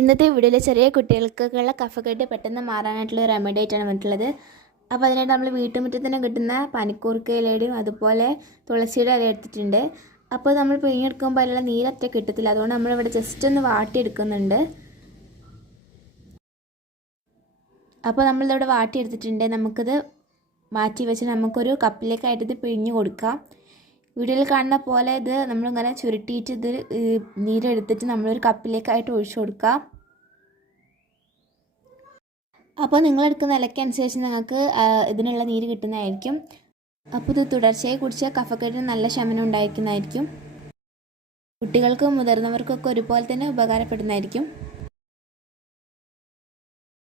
ഇന്നത്തെ വീഡിയോയിൽ ചെറിയ കുട്ടികൾക്കുള്ള കഫക്കെട്ട് പെട്ടെന്ന് മാറാനായിട്ടുള്ള റെമഡി ആയിട്ടാണ് വന്നിട്ടുള്ളത്. അപ്പോൾ അതിനായിട്ട് നമ്മൾ വീട്ടുമുറ്റത്ത് തന്നെ കിട്ടുന്ന പനിക്കൂർക്ക ഇലയുടെയും അതുപോലെ തുളസിയുടെ ഇല എടുത്തിട്ടുണ്ട്. അപ്പോൾ നമ്മൾ പിഴിഞ്ഞെടുക്കുമ്പോൾ അതിലുള്ള നീരത്ര കിട്ടത്തില്ല, അതുകൊണ്ട് നമ്മളിവിടെ ജസ്റ്റ് ഒന്ന് വാട്ടിയെടുക്കുന്നുണ്ട്. അപ്പോൾ നമ്മളിതിവിടെ വാട്ടിയെടുത്തിട്ടുണ്ട്. നമുക്കിത് മാറ്റി വെച്ച് നമുക്കൊരു കപ്പിലേക്കായിട്ട് ഇത് പിഴിഞ്ഞ് കൊടുക്കാം. വീഡിയോയിൽ കാണുന്ന പോലെ ഇത് നമ്മളിങ്ങനെ ചുരുട്ടിയിട്ട് ഇത് നീരെടുത്തിട്ട് നമ്മളൊരു കപ്പിലേക്കായിട്ട് ഒഴിച്ചു കൊടുക്കാം. അപ്പോൾ നിങ്ങളെടുക്കുന്ന ഇലക്കനുസരിച്ച് നിങ്ങൾക്ക് ഇതിനുള്ള നീര് കിട്ടുന്നതായിരിക്കും. അപ്പോൾ ഇത് തുടർച്ചയായി കുടിച്ചാൽ കഫക്കെട്ടിന് നല്ല ശമനം ഉണ്ടായിരിക്കുന്നതായിരിക്കും. കുട്ടികൾക്കും മുതിർന്നവർക്കൊക്കെ ഒരുപോലെ തന്നെ ഉപകാരപ്പെടുന്നതായിരിക്കും.